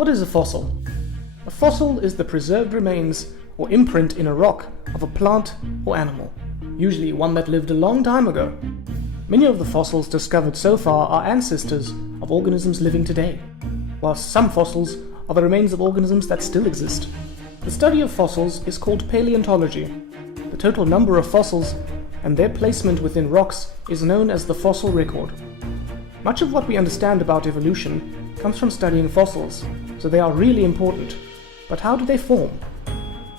What is a fossil? A fossil is the preserved remains or imprint in a rock of a plant or animal, usually one that lived a long time ago. Many of the fossils discovered so far are ancestors of organisms living today, whilst some fossils are the remains of organisms that still exist. The study of fossils is called paleontology. The total number of fossils and their placement within rocks is known as the fossil record. Much of what we understand about evolution comes from studying fossils, so they are really important. But how do they form?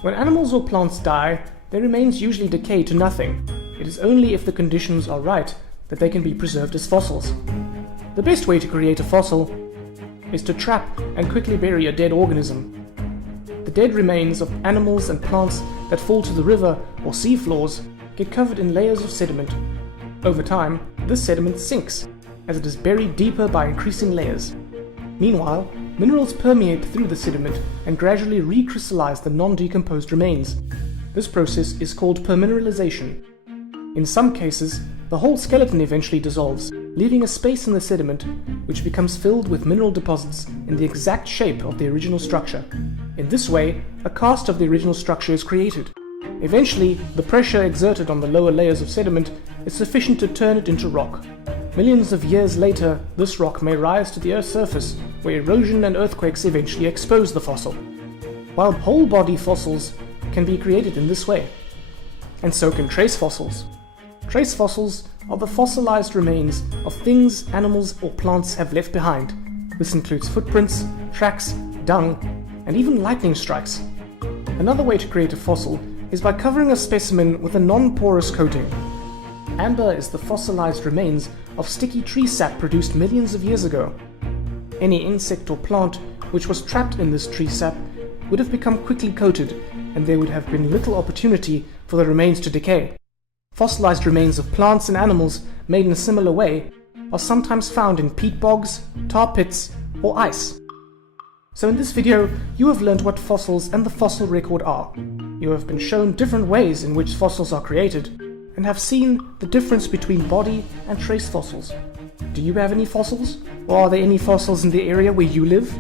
When animals or plants die, their remains usually decay to nothing. It is only if the conditions are right that they can be preserved as fossils. The best way to create a fossil is to trap and quickly bury a dead organism. The dead remains of animals and plants that fall to the river or sea floors get covered in layers of sediment. Over time, this sediment sinks as it is buried deeper by increasing layers. Meanwhile, minerals permeate through the sediment and gradually recrystallize the non-decomposed remains. This process is called permineralization. In some cases, the whole skeleton eventually dissolves, leaving a space in the sediment which becomes filled with mineral deposits in the exact shape of the original structure. In this way, a cast of the original structure is created. Eventually, the pressure exerted on the lower layers of sediment is sufficient to turn it into rock. Millions of years later, this rock may rise to the Earth's surface, where erosion and earthquakes eventually expose the fossil. While whole body fossils can be created in this way, and so can trace fossils. Trace fossils are the fossilized remains of things animals or plants have left behind. This includes footprints, tracks, dung, and even lightning strikes. Another way to create a fossil is by covering a specimen with a non-porous coating. Amber is the fossilized remains of sticky tree sap produced millions of years ago. Any insect or plant which was trapped in this tree sap would have become quickly coated, and there would have been little opportunity for the remains to decay. Fossilized remains of plants and animals made in a similar way are sometimes found in peat bogs, tar pits, or ice. So in this video, you have learned what fossils and the fossil record are. You have been shown different ways in which fossils are created, and have seen the difference between body and trace fossils. Do you have any fossils? Or are there any fossils in the area where you live?